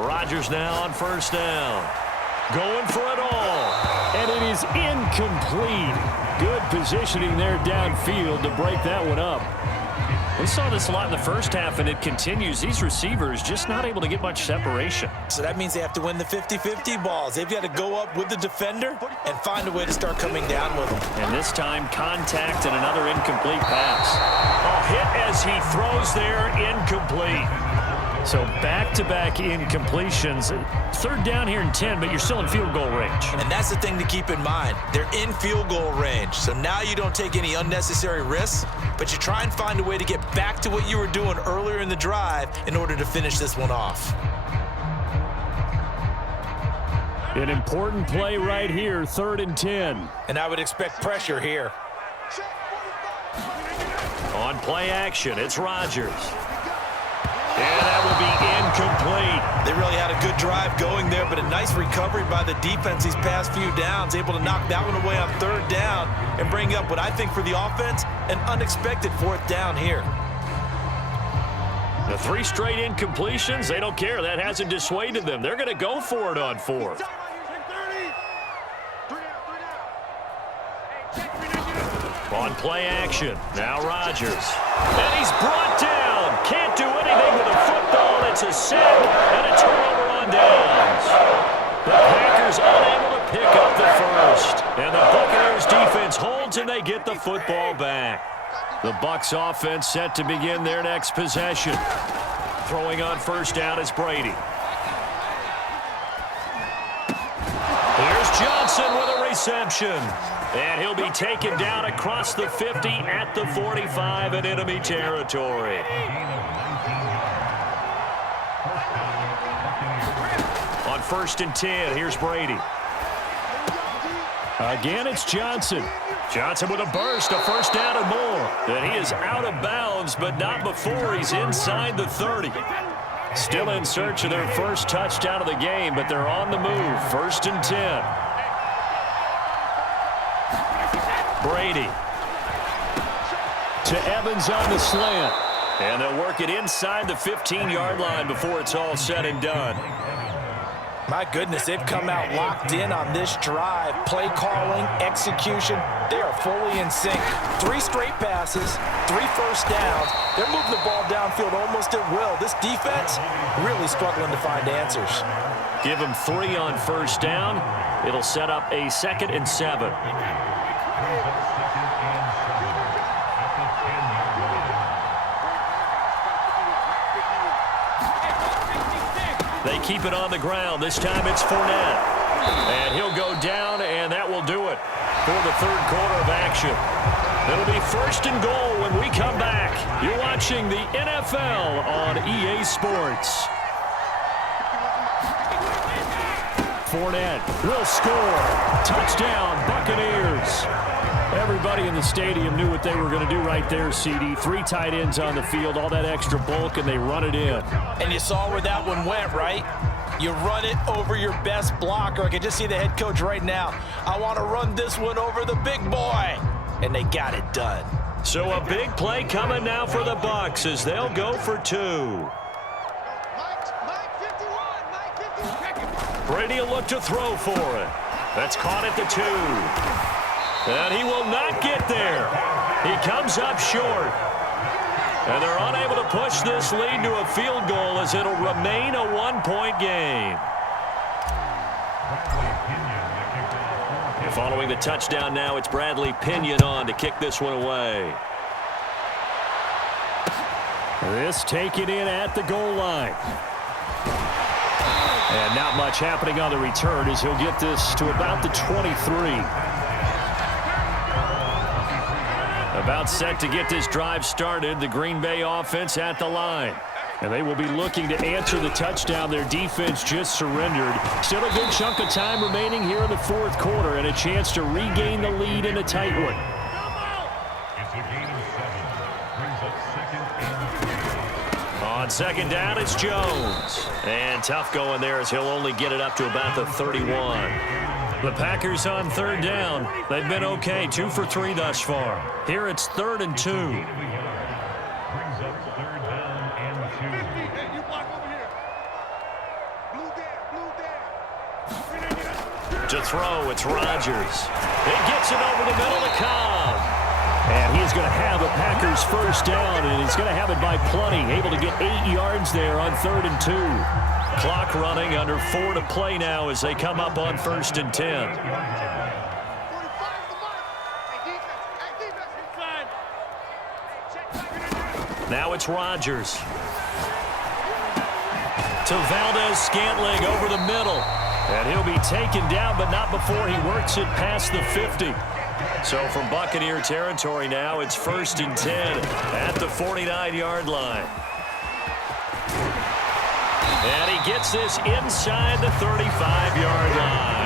Rodgers now on first down. Going for it all. And it is incomplete. Good positioning there downfield to break that one up. We saw this a lot in the first half, and it continues. These receivers just not able to get much separation. So that means they have to win the 50-50 balls. They've got to go up with the defender and find a way to start coming down with them. And this time, contact and another incomplete pass. A hit as he throws there, incomplete. So back-to-back incompletions. Third down here and 10, but you're still in field goal range. And that's the thing to keep in mind. They're in field goal range. So now you don't take any unnecessary risks, but you try and find a way to get back to what you were doing earlier in the drive in order to finish this one off. An important play right here, 3rd and 10. And I would expect pressure here. On play action, it's Rodgers. And that will be incomplete. They really had a good drive going there, but a nice recovery by the defense these past few downs, able to knock that one away on 3rd down and bring up what I think for the offense, an unexpected 4th down here. The 3 straight incompletions, they don't care. That hasn't dissuaded them. They're going to go for it on 4th. On play action, now Rodgers. And he's brought down. Can't do anything with the football. It's a sack and a turnover on downs. The Packers unable to pick up the first. And the Buccaneers defense holds and they get the football back. The Bucs offense set to begin their next possession. Throwing on first down is Brady. Here's Johnson with a reception. And he'll be taken down across the 50 at the 45 in enemy territory. On 1st and 10, here's Brady. Again, it's Johnson. Johnson with a burst, a first down and more. And he is out of bounds, but not before he's inside the 30. Still in search of their first touchdown of the game, but they're on the move. 1st and 10. Brady to Evans on the slant. And they'll work it inside the 15-yard line before it's all said and done. My goodness, they've come out locked in on this drive. Play calling, execution, they are fully in sync. 3 straight passes, 3 first downs. They're moving the ball downfield almost at will. This defense really struggling to find answers. Give them 3 on first down. It'll set up a 2nd and 7. They keep it on the ground. This time it's Fournette. And he'll go down, and that will do it for the 3rd quarter of action. It'll be 1st and goal when we come back. You're watching the NFL on EA Sports. Fournette will score. Touchdown, Buccaneers. Everybody in the stadium knew what they were going to do right there, CD. 3 tight ends on the field, all that extra bulk, and they run it in. And you saw where that one went, right? You run it over your best blocker. I can just see the head coach right now. I want to run this one over the big boy. And they got it done. So a big play coming now for the Bucs as they'll go for 2. Brady will look to throw for it. That's caught at the 2. And he will not get there. He comes up short. And they're unable to push this lead to a field goal as it'll remain a 1-point game. And following the touchdown now, it's Bradley Pinion on to kick this one away. This taken in at the goal line. And not much happening on the return as he'll get this to about the 23. About set to get this drive started, the Green Bay offense at the line. And they will be looking to answer the touchdown their defense just surrendered. Still a good chunk of time remaining here in the 4th quarter and a chance to regain the lead in a tight one. On 2nd down, it's Jones. And tough going there as he'll only get it up to about the 31. The Packers on 3rd down. They've been okay, 2 for 3 thus far. Here it's 3rd and 2. To throw, it's Rodgers. He gets it over the middle to Cobb. And he's going to have a Packers first down, and he's going to have it by plenty. Able to get 8 yards there on 3rd and 2. Clock running, under 4 to play now as they come up on 1st and 10. Now it's Rodgers. To Valdez-Scantling over the middle. And he'll be taken down, but not before he works it past the 50. So from Buccaneer territory now, it's 1st and 10 at the 49-yard line. And he gets this inside the 35-yard line.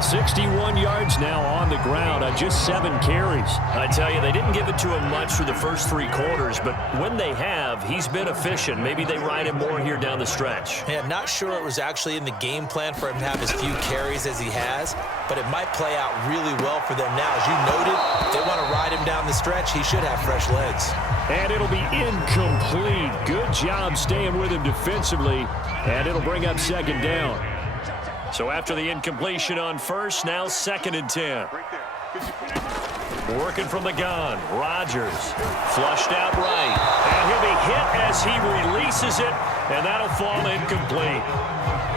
61 yards now on the ground on just 7 carries. I tell you, they didn't give it to him much for the first 3 quarters, but when they have, he's been efficient. Maybe they ride him more here down the stretch. Yeah, not sure it was actually in the game plan for him to have as few carries as he has, but it might play out really well for them now. As you noted, if they want to ride him down the stretch, he should have fresh legs. And it'll be incomplete. Good job staying with him defensively, and it'll bring up 2nd down. So after the incompletion on 1st, now 2nd and 10. Working from the gun, Rodgers flushed out right. And he'll be hit as he releases it, and that'll fall incomplete.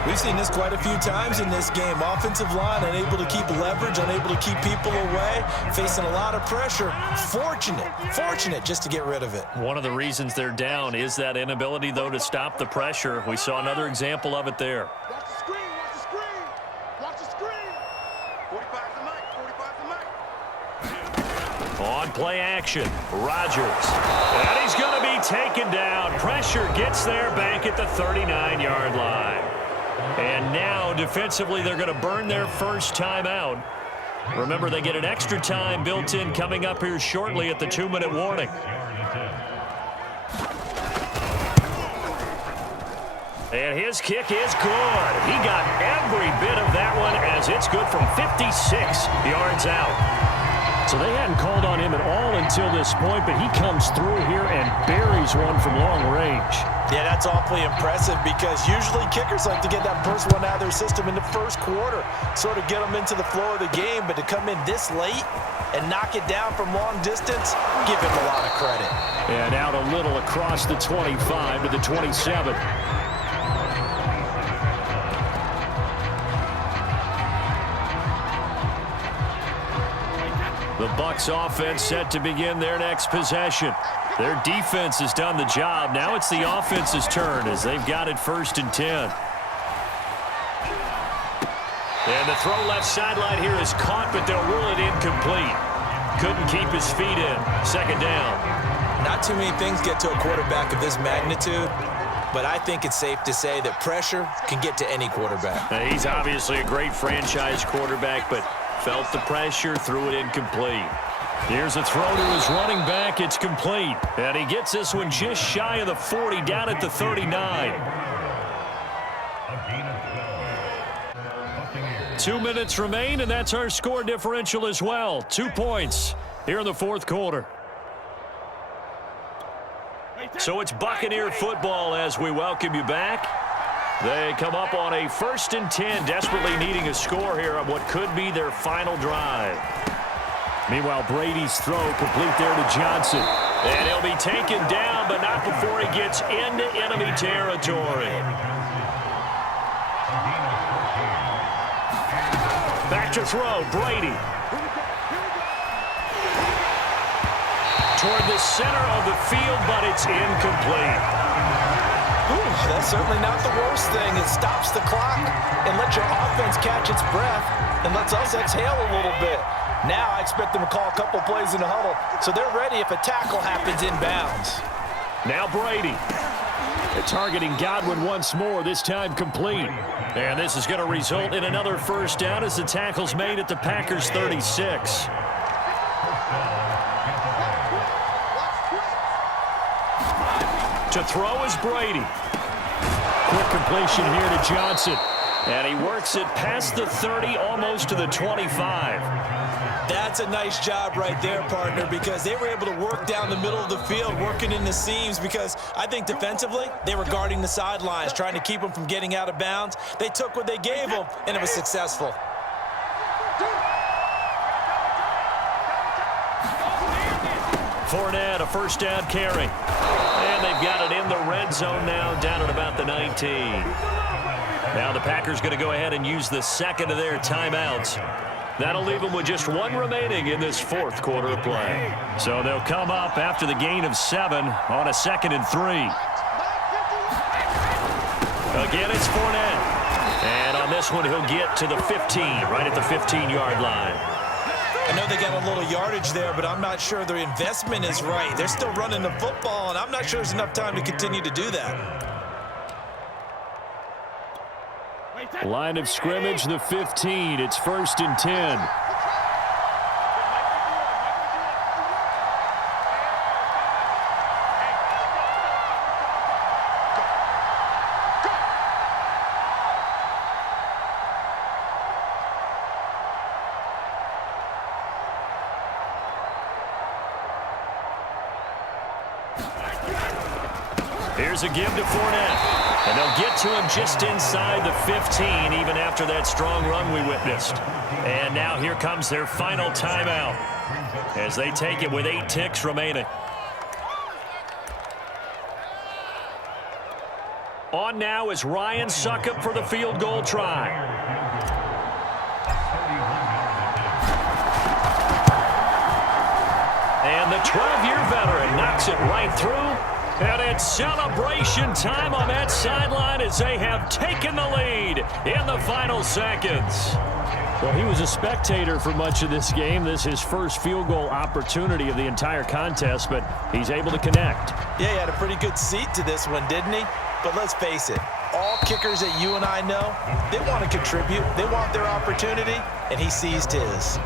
We've seen this quite a few times in this game. Offensive line unable to keep leverage, unable to keep people away, facing a lot of pressure. Fortunate just to get rid of it. One of the reasons they're down is that inability, though, to stop the pressure. We saw another example of it there. On play action, Rodgers. And he's going to be taken down. Pressure gets there back at the 39-yard line. And now, defensively, they're going to burn their first timeout. Remember, they get an extra time built in coming up here shortly at the 2-minute warning. And his kick is good. He got every bit of that one as it's good from 56 yards out. So they hadn't called on him at all until this point, but he comes through here and buries one from long range. Yeah, that's awfully impressive because usually kickers like to get that first one out of their system in the first quarter, sort of get them into the flow of the game, but to come in this late and knock it down from long distance, give him a lot of credit. And out a little across the 25 to the 27. The Bucs offense set to begin their next possession. Their defense has done the job. Now it's the offense's turn as they've got it 1st and 10. And the throw left sideline here is caught, but they'll rule it incomplete. Couldn't keep his feet in. 2nd down. Not too many things get to a quarterback of this magnitude, but I think it's safe to say that pressure can get to any quarterback. Now, he's obviously a great franchise quarterback, but felt the pressure, threw it incomplete. Here's a throw to his running back. It's complete. And he gets this one just shy of the 40, down at the 39. 2 minutes remain, and that's our score differential as well. 2 points here in the 4th quarter. So it's Buccaneer football as we welcome you back. They come up on a 1st and 10, desperately needing a score here on what could be their final drive. Meanwhile, Brady's throw complete there to Johnson. And he'll be taken down, but not before he gets into enemy territory. Back to throw, Brady. Toward the center of the field, but it's incomplete. That's certainly not the worst thing. It stops the clock and lets your offense catch its breath and lets us exhale a little bit. Now I expect them to call a couple plays in the huddle, so they're ready if a tackle happens inbounds. Now Brady. They're targeting Godwin once more, this time complete. And this is going to result in another first down as the tackle's made at the Packers' 36. To throw is Brady. Quick completion here to Johnson. And he works it past the 30, almost to the 25. That's a nice job right there, partner, because they were able to work down the middle of the field, working in the seams, because I think defensively, they were guarding the sidelines, trying to keep them from getting out of bounds. They took what they gave them, and it was successful. Fournette, a first down carry. And they've got it in the red zone now, down at about the 19. Now the Packers going to go ahead and use the second of their timeouts. That'll leave them with just one remaining in this fourth quarter of play. So they'll come up after the gain of 7 on a 2nd and 3. Again, it's Fournette. And on this one, he'll get to the 15, right at the 15-yard line. I know they got a little yardage there, but I'm not sure their investment is right. They're still running the football, and I'm not sure there's enough time to continue to do that. Line of scrimmage, the 15. It's 1st and 10. Here's a give to Fournette. And they'll get to him just inside the 15, even after that strong run we witnessed. And now here comes their final timeout as they take it with 8 ticks remaining. On now is Ryan Succop for the field goal try. And the 12-year veteran knocks it right through. And it's celebration time on that sideline as they have taken the lead in the final seconds. Well, he was a spectator for much of this game. This is his first field goal opportunity of the entire contest, but he's able to connect. Yeah, he had a pretty good seat to this one, didn't he? But let's face it, all kickers that you and I know, they want to contribute. They want their opportunity, and he seized his.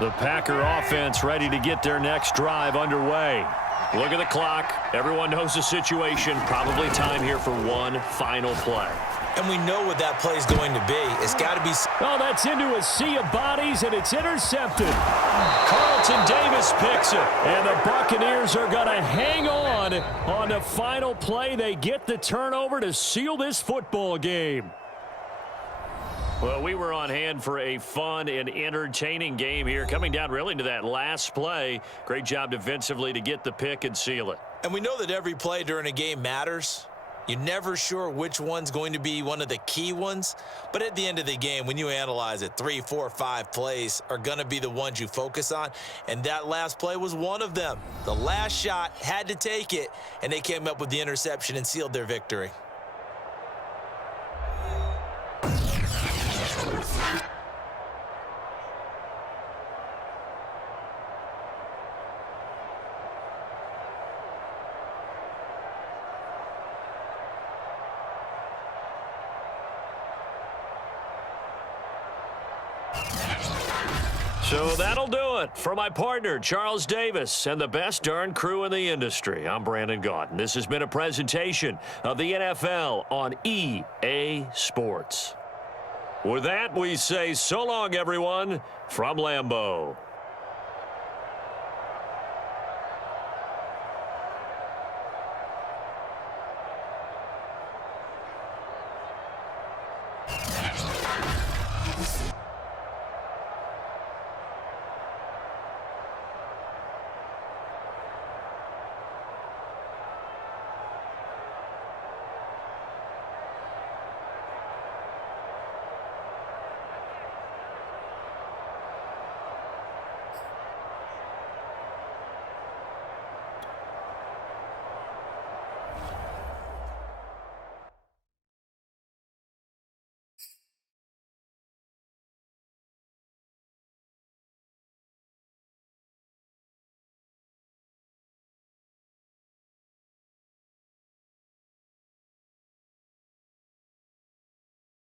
The Packer offense ready to get their next drive underway. Look at the clock. Everyone knows the situation. Probably time here for one final play. And we know what that play is going to be. It's got to be... Oh, that's into a sea of bodies, and it's intercepted. Carlton Davis picks it. And the Buccaneers are going to hang on the final play. They get the turnover to seal this football game. Well, we were on hand for a fun and entertaining game here, coming down really to that last play. Great job defensively to get the pick and seal it. And we know that every play during a game matters. You're never sure which one's going to be one of the key ones. But at the end of the game, when you analyze it, 3, 4, 5 plays are going to be the ones you focus on. And that last play was one of them. The last shot had to take it, and they came up with the interception and sealed their victory. So that'll do it for my partner, Charles Davis, and the best darn crew in the industry. I'm Brandon Gaudin. This has been a presentation of the NFL on EA Sports. With that, we say so long, everyone, from Lambeau.